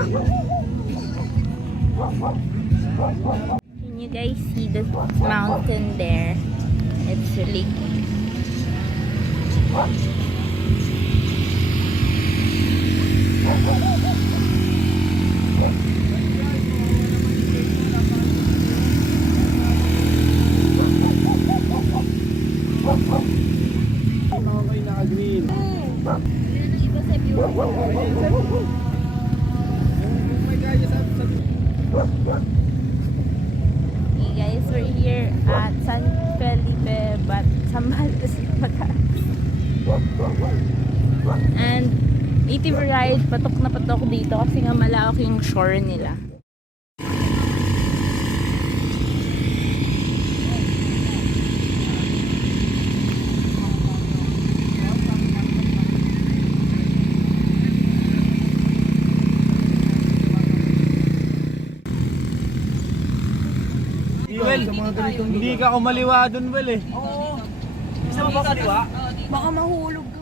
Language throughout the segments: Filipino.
Can you guys see the mountain there? It's really Okay, naka-green. Hey guys, we're here at San Felipe, but Zambales, Batangas. And native ride, patok na patok dito kasi nga malawak yung shore nila. Well, hindi ka kumaliwa dun, Well eh. Oo. Isa mo ba kaliwa? Baka mahulog ka.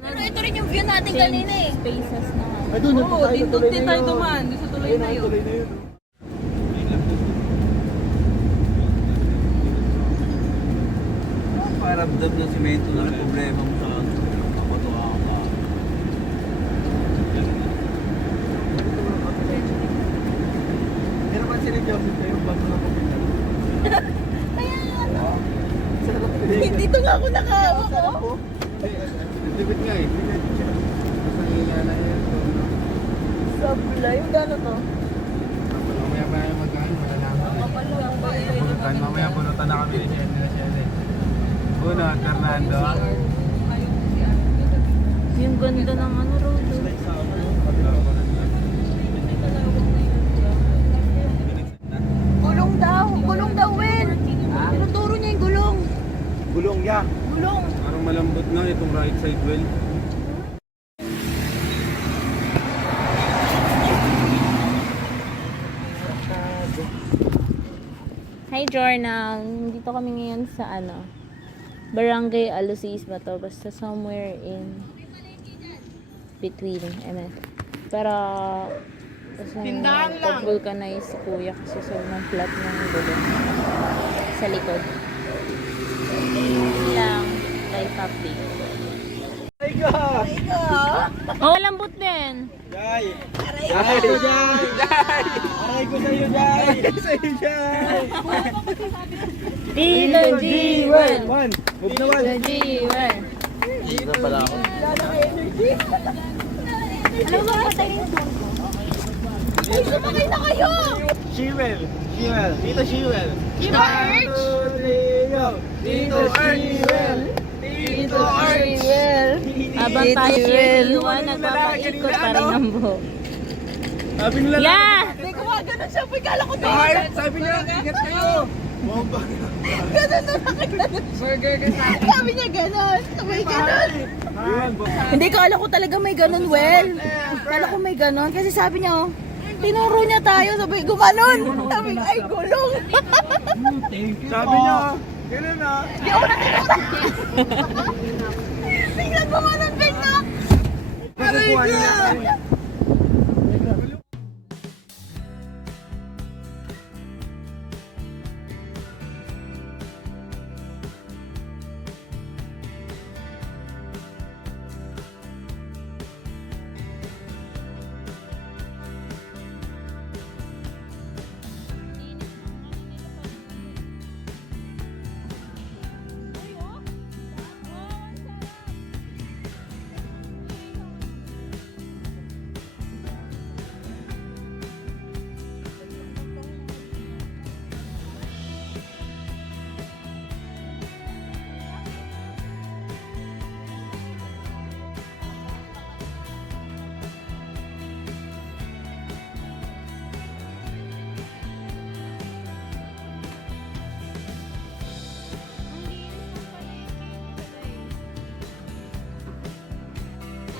Ano, ito rin yung view natin kanina eh. Spaces na. Ay, doon, Oo, dito din tayo dumaan. Doon sa tuloy na yun. tuloy na yun. Paramdam ng simento na problema mo sa kapatuwa ka. Hindi naman sila Joseph kayo, bago na pupunta. Kaya ano? Dito nga ako nakahawak oh. Dibit nga eh. Basta nga na yan. Sablay, yung gano'n to? Mamaya pa yung magkaan, malalaman. Bunutan, mamaya bunutan na kami ni Shelly. Bunot, Fernando. Yung ganda ng ano, road. Gulong daw, Wen. Tinuturo niya yung gulong. Gulong ya. Gulong. Parang malambot na itong right side well. Hi Jornal, dito kami ngayon sa ano, Barangay Alusis ba to? Basta somewhere in between, pero pag-vulcanize si kuya kasi sobrang flat ng gulong sa likod. Lang, life update. Ay ka! Oh, lambot din! Jai! Jai! Jai! Aray ko sa'yo, Jai! Aray sa'yo, Jai! Tito G1! One! Move na one! Tito G1! Dito pala ako. Alam mo, patayin yung turbo. Ay, sumakay na kayo! Shewell! Shewell! Dito Shewell! Dito, Arch! Dito Shewell! Dito Arch! Habang tayo iiwan, nagpapaikot pa rin ang buhok. Sabi nila Yeah! Hindi ko nga ganun siya. Kala ko tayo. Ay, sabi niya, ingat kayo! Ganun na nakita. Burger ka sa akin! Sabi niya ganun. May ganun. Yun, Hindi, kala ko talaga may ganun, Well. Kala ko may ganun. Kasi sabi niya, oh, tinuro niya tayo. Sabi, gumanon. Sabi, ay, gulong. Sabi niya, ganun na. Di ako na tinuro. Tingnan mo nga ng big na. Kukuha niya.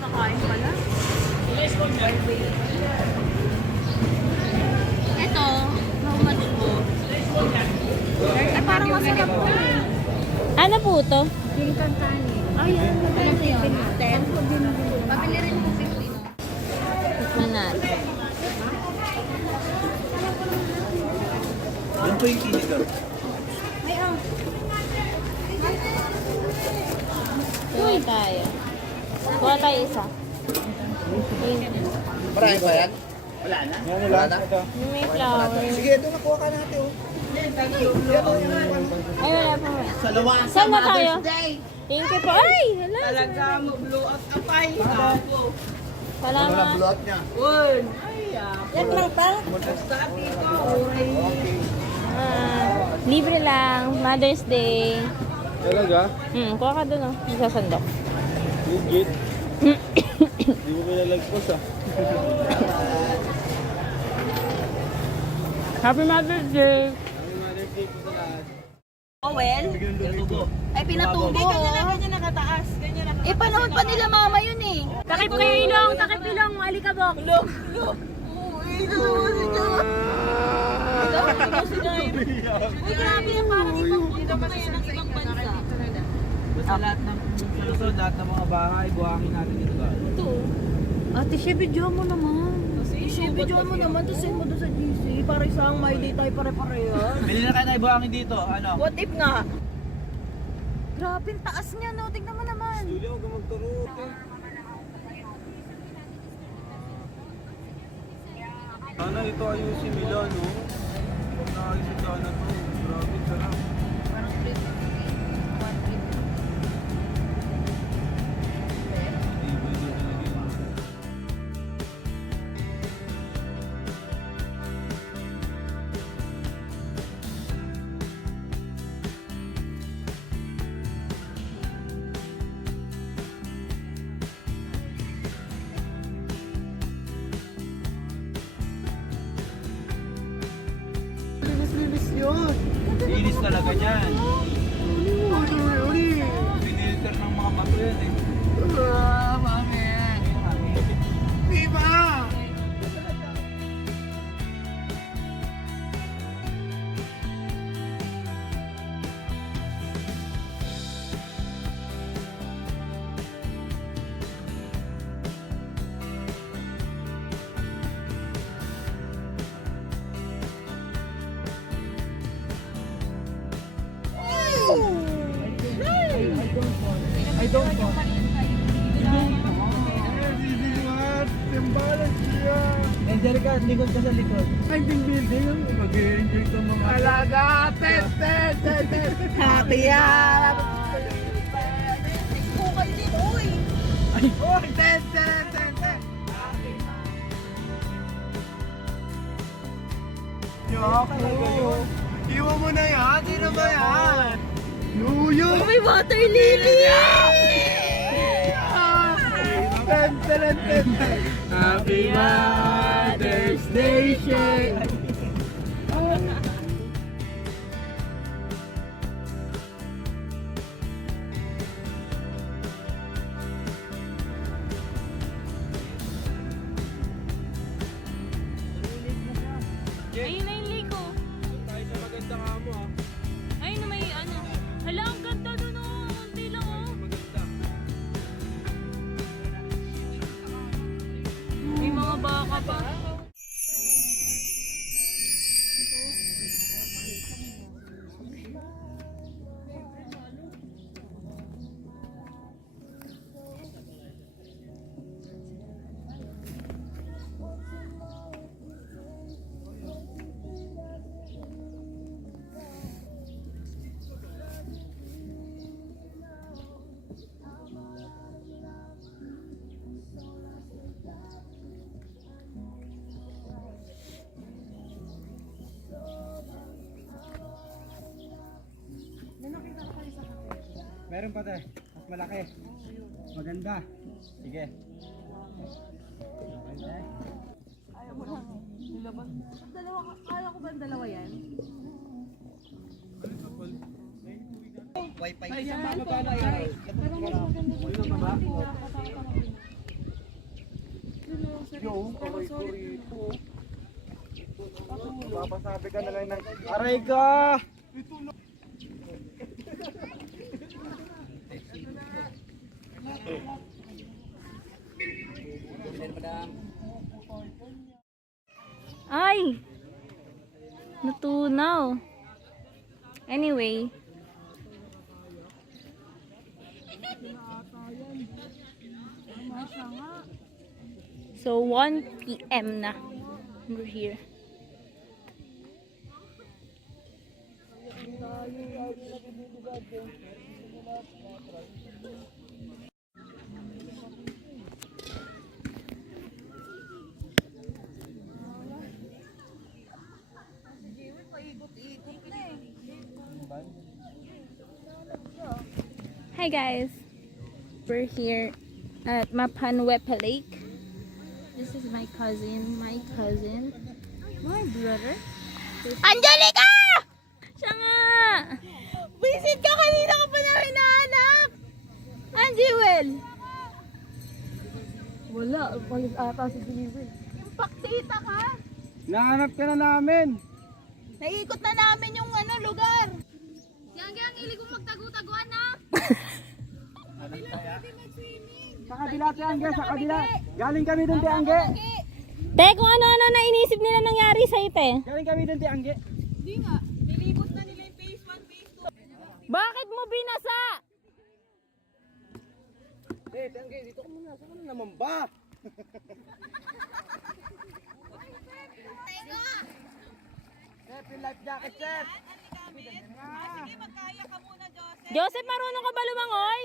Nakain pala. Ito, how much po? Ay, parang masarap po. Ano po to? Ay, yan. Alam ko yun. 10. Pabili rin po 50. Tikman natin. Yan po yung kinigaw. Kuha tayo. Kuha tayo isa. Marami ba yan? Wala na? Wala na? Yung may flower. Sige, ito nakuha ka natin oh. Ay, wala pa. Sa lawa. Saan na tayo? Thank you po. Ay, hala. Talaga mo blow up apay. Apo. Wala Salamat. blowout niya. Uy. Yan lang ta. Sabi ko, uray. Libre lang. Mother's Day. Talaga? Kuha ka dun, oh. Sa sandok. Legit? Hindi mo pinalagpos ah. Happy Mother's Day. Happy Mother's Day po sa lahat. Oh, well. Pinatubo. Ay, pinatubo. Ganyan nakataas. Eh, panahon pa nila mama yun eh. Takip kayo ilong, takip ilong, alikabok. Look. Uy, dalawa si John. Dalawa si John. Uy, grabe yan. Parang ibang punta pa na yan ng ibang bansa. Sa lahat ng susunod, lahat ng mga bahay, buhangin natin dito ba? Ito. Ate, siya, video mo naman. Siya, video mo naman. Tapos send mo doon sa GC. Para isang may day tayo pare-pareho. Bili na kayo tayo buhangin dito. Ano? What if nga? Grabe, ang taas niya, no? Tingnan mo naman. Julia, huwag ka magturo. Sana ito ayusin nila, no? Pag naayusin sana to. Grabe, sarap. Linis talaga yan. Pinilter ng mga bato yan eh. Mami. Viva! I don't know. Angelica, likod ka sa likod. Ay, building. Mag-enjoy ka mga alaga. Happy yan! Bukal din, uy! Oh, Yako. Iwan mo na yan. Sino ba yan? Luyo. Oh, may water lily! Happy Mother's Day, Shay. Ayun na yung liko. Tayo sa magandang amo ah. Ayun na may ano. Hala, ang ganda dun, oh. Kunti lang, oh. Maganda. May mga baka pa. Meron pa tayo. Mas malaki. Maganda. Sige. Ayaw mo lang. Nilaban. Dalawa, kala ko ba dalawa yan? Wifi. Ay, sa bababa na yan. Papasabi ka na lang ng aray ka! Ay! Natunaw. Anyway. So, 1 p.m. na. We're here. Hi guys! We're here at Mapanwepa Lake. This is my cousin, my brother. Angelica! Siya nga! Visit ka, kanina ka pa namin nahanap! Angel! Wala, pagod ata si Deliver. Impaktita ka! Nahanap ka na namin! Naiikot na namin yung lugar. Yang hilig kong magtago-taguan na. Sa kabila, Te Angge, sa kabila! Galing kami dun, Te Angge! Te, kung ano-ano na inisip nila nangyari sa'yo, te. Galing kami dun, Te Angge! Hindi nga, nilibot na nila yung phase 1, phase 2. Bakit mo binasa? Te Angge, dito ka muna. Saan ka na naman ba? Chef, yung life jacket, Chef! Sige, magkaya ka muna, Joseph. Joseph, marunong ka ba lumangoy?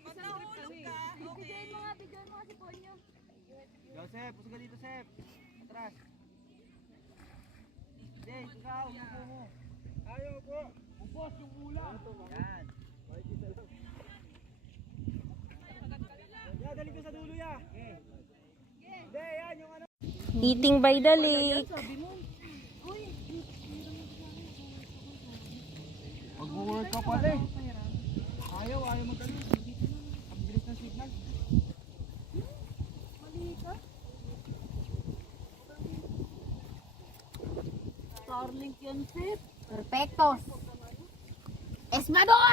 Pag nahulog ka, okay. Bigyan mo nga si Ponyo. Joseph, puso ka dito, Chef. Atras. Hindi, ikaw, upo mo. Ayaw po. Ubos yung ulam. Yan. Ya, dali ko sa dulo, ya. Hindi, yan yung ano. Eating by the lake. Mag-work ka pala eh. Ayaw magkano. Ang bilis ng signal. Starlink yun, Sip. Perfectos. Esmador!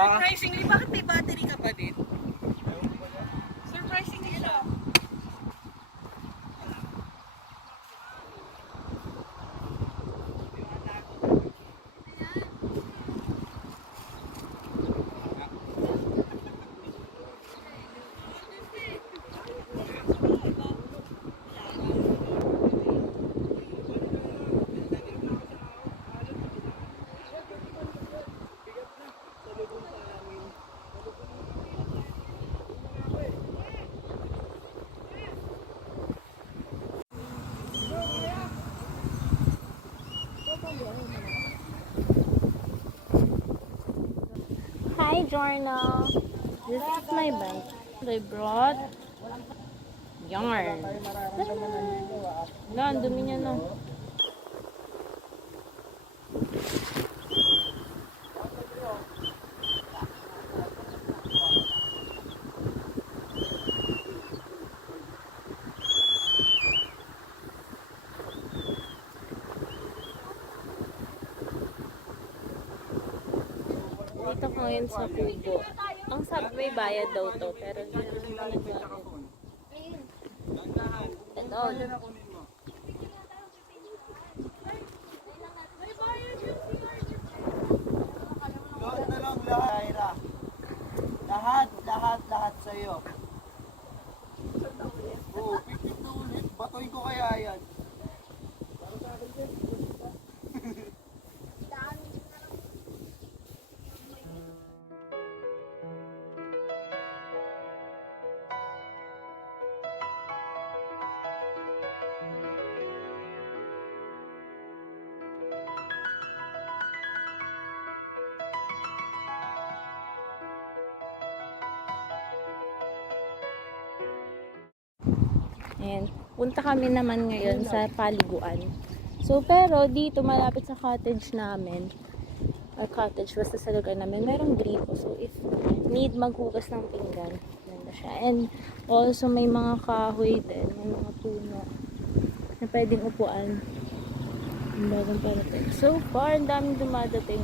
Surprisingly, bakit may battery ka pa din? Surprisingly siya. Hi, Jorna. This is my bike. I brought yarn. Wala, ang dumi niya, no? Dito ko ngayon sa Kubo. Ang sabi may bayad daw to, pero hindi naman ako nagbayad. And all. Lahat na lang, lahat. Lahat sa'yo. Oo, pipit na ulit. Batoy ko kaya yan. Ayan. Punta kami naman ngayon sa paliguan. So, pero dito malapit sa cottage namin, or cottage, basta sa lugar namin, merong gripo. So, if need maghugas ng pinggan, ganda siya. And also, may mga kahoy din, may mga puno na pwedeng upuan. Ang bagong parating. So far, ang daming dumadating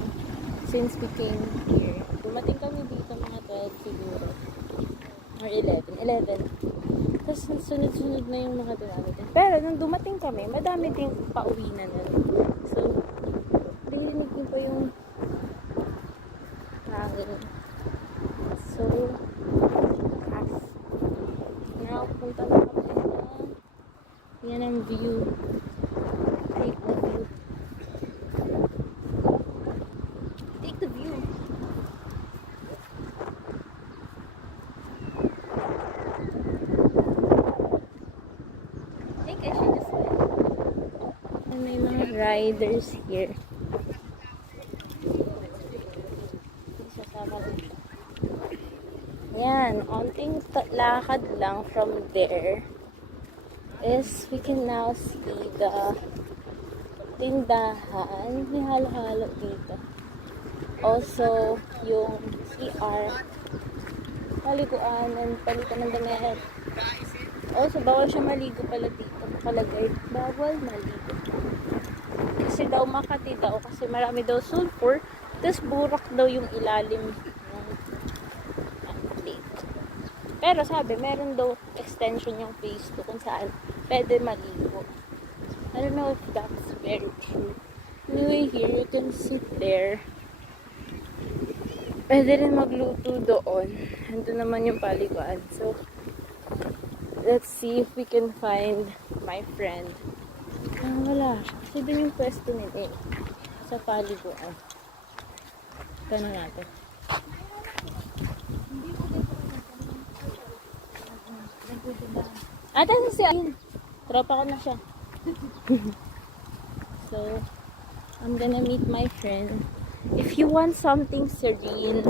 since we came here. Dumating kami dito mga 12 siguro. Or 11. 11. Tapos sunod-sunod na yung mga dumadating. Pero nung dumating kami, madami ding pauwi na nun. So, narinig ko pa yung hangin. So, as now, punta na kami na yan ang view. Take the view. Take the view. I think I should just wait. And may mga riders here. Sasama dito. Yan, onting lakad lang from there is we can now see the tindahan. May halo-halo dito. Also, yung CR, paliguan, and palitan ng damit. Also, bawal siya maligo pala dito. Nakalagay, bawal maligo. Kasi daw Makati daw, kasi marami daw sulfur, tapos burak daw yung ilalim ng plate. Pero sabi, meron daw extension yung phase 2 kung saan pwede maligo. I don't know if that's very true. Anyway, here you can sit there. Pwede rin magluto doon. Andun naman yung paliguan. So, let's see if we can find my friend. Wala siya. Kasi doon yung pwesto nila sa paliguan. Tanong natin. Atan si Ayin. Tropa ko na siya. So, I'm gonna meet my friend. If you want something serene,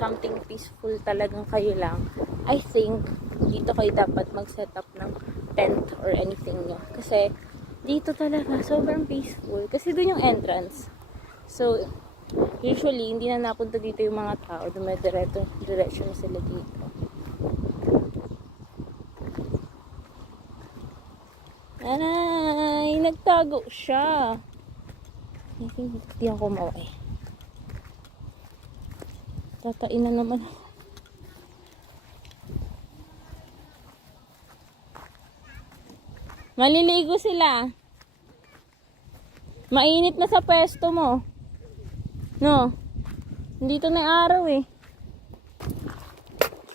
something peaceful talagang kayo lang, I think dito kayo dapat mag-set up ng tent or anything nyo. Kasi dito talaga sobrang peaceful. Kasi doon yung entrance. So, usually, hindi na napunta dito yung mga tao. Dumidiretso na sila dito. Ay, nagtago siya. I think hindi ako maway. Tatain na naman ako. Maliligo sila. Mainit na sa pwesto mo. No? Dito na yung araw eh.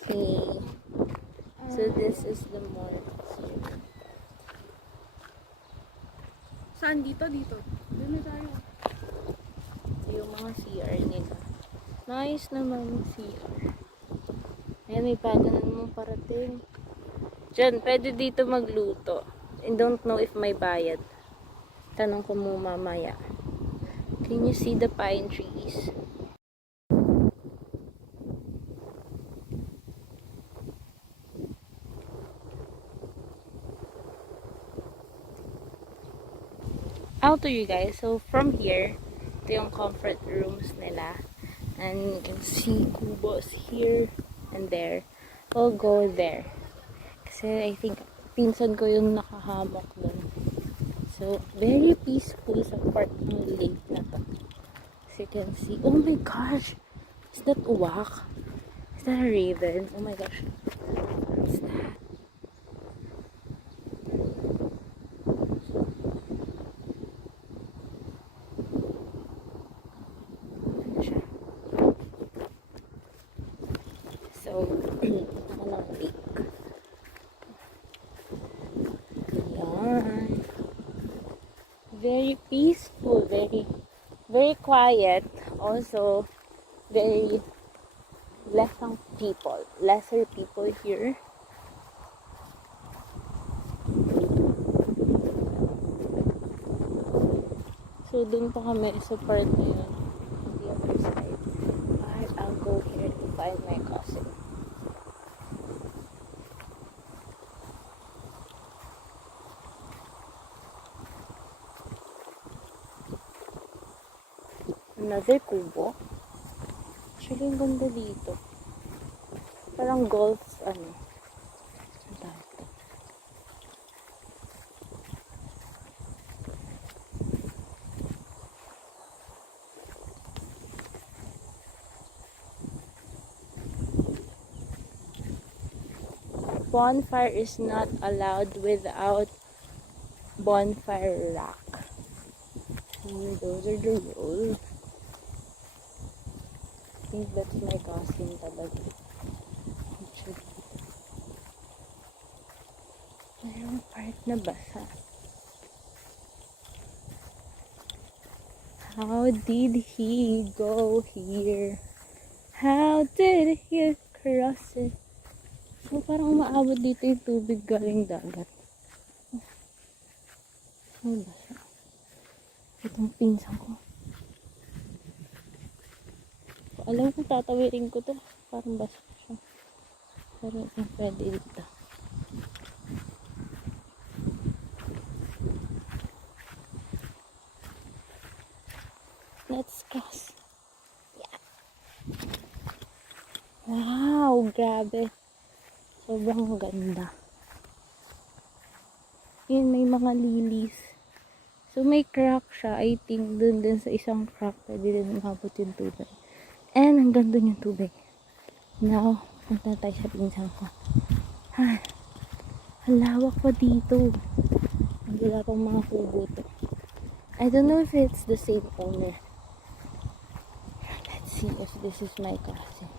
Okay. So this is the mall. Saan? Dito? Doon na tayo. Yung mga CR nila. Nice naman yung CR. Ayan, may paganan mong parating. Diyan, pwede dito magluto. And don't know if may bayad. Tanong ko mo mamaya. Can you see the pine trees? I'll to you guys. So from here, ito yung comfort rooms nila. And you can see kubos here and there. We'll go there. Kasi I think pinsan ko yung nakahamok doon. So, very peaceful sa part ng lake na to. As you can see. Oh my gosh! Is that uwak? Is that a raven? Oh my gosh. What's that? Ano siya? So, ako ng lake. Yan. Very peaceful, very quiet. Also, very lesser people here. So, dun pa kami sa part na yun. On the other side. But I'll go here to find my cousin. Another kubo. Actually, ang ganda dito. Parang golf, ano. Ang tawag to? Bonfire is not allowed without bonfire rack. Those are the rules. I think that's my cousin talaga. Actually. Mayroong part na basa. How did he go here? How did he cross it? So, parang umaabot dito yung tubig galing dagat. Ano ba siya? Itong pinsan ko. Alam ko tatawirin ko to. Parang basa siya. Pero hindi pwede dito. Let's cross. Yeah. Wow, grabe. Sobrang ganda. Yun, may mga lilies. So, may crack siya. I think dun din sa isang crack pwede din umabot yung tubig. And hanggang dun yung tubig. Now, punta tayo sa pinsan ko. Ha, halawak pa dito. Wala pang mga kubo to. I don't know if it's the same owner. Let's see if this is my cousin.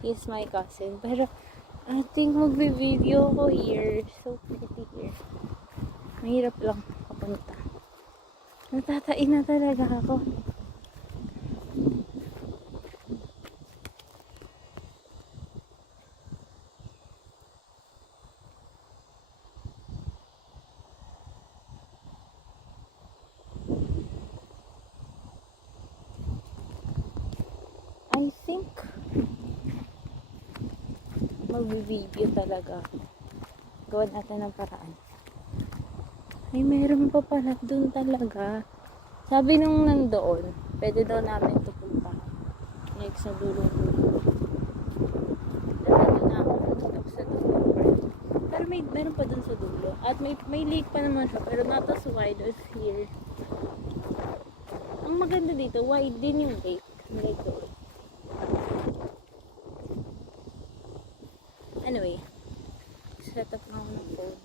He's my cousin. Pero, I think magbe-video ko here. So pretty here. Mahirap lang kapunta. Natatain na talaga ako. I think magbe-video talaga. Gawa natin ng paraan. Ay, meron pa pala dun talaga. Sabi nung nandoon, pwede daw namin ito punta. Like sa dulo-dulo. Dito na ako sa dulo. Pero meron pa dun sa dulo. At may lake pa naman siya, pero not as wide as here. Ang maganda dito, wide din yung lake. Like doon. Anyway, set up na ako ng phone.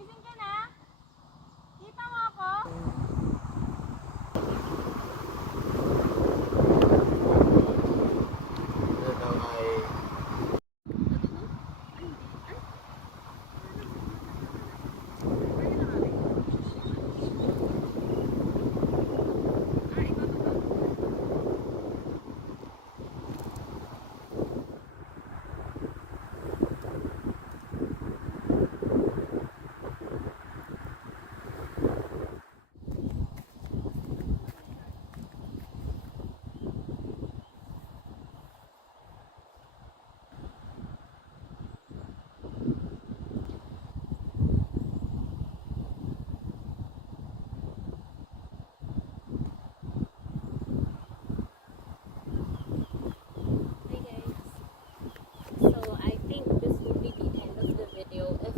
Gising ka na? Kita mo ako? Ito daw ay Hi guys. So I think this will be the end of the video. If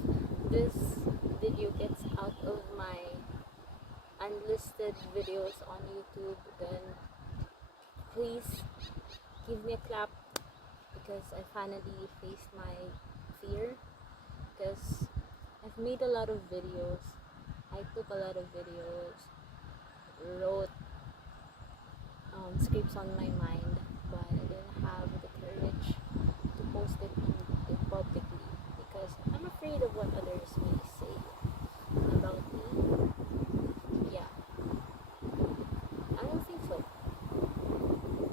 this video gets out of my unlisted videos on YouTube, then please give me a clap because I finally faced my fear. Because I've made a lot of videos. I took a lot of videos, wrote scripts on my mind, but I didn't have the courage to post it publicly because I'm afraid of what others may say about me. Yeah, I don't think so.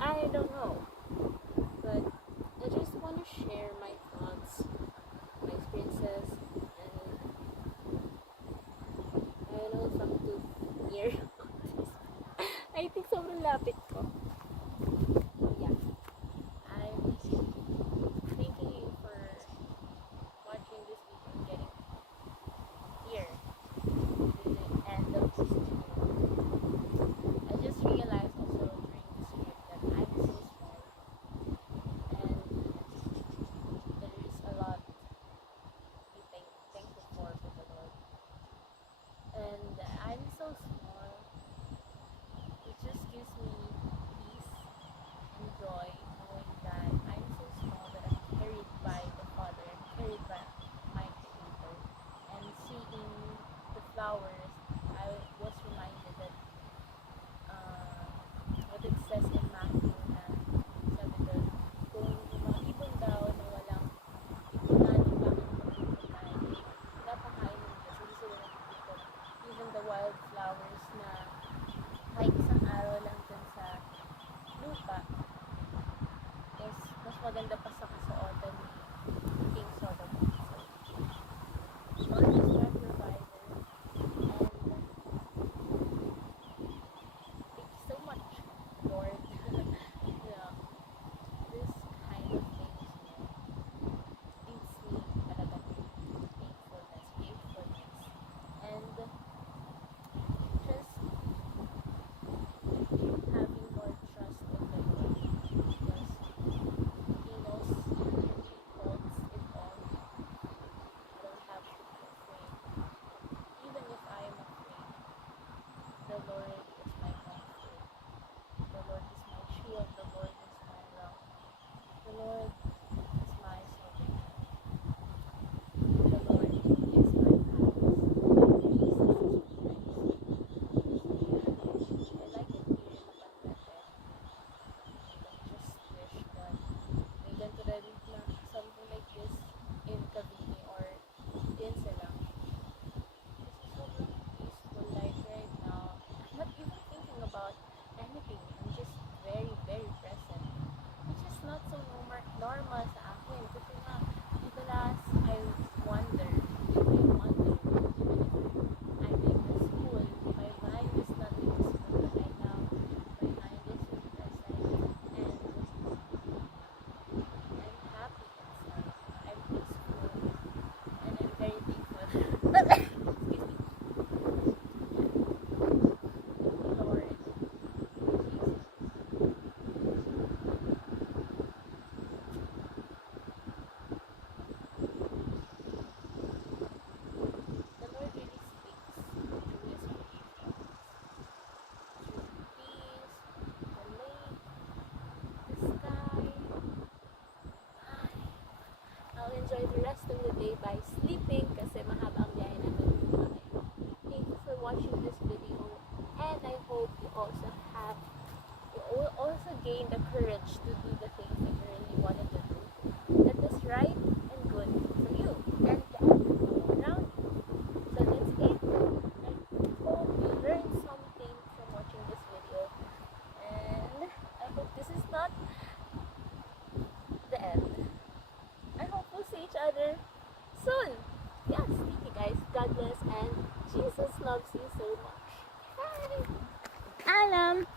I don't know, but I just want to share my thoughts, my experiences, and I don't know if I'm too near. I think sobrang lapit ko. Yeah. I'm thanking you for watching this video and getting here to the end of this video. I just realized also during this trip that I'm so small and there is a lot to be thankful for the Lord. And I'm so small. It just gives me peace gain the courage to do the things that you really wanted to do. That is right and good for you and the people around you. So that's it. I hope you learned something from watching this video. And I hope this is not the end. I hope we'll see each other soon. Yes, thank you guys. God bless and Jesus loves you so much. Bye! Alam!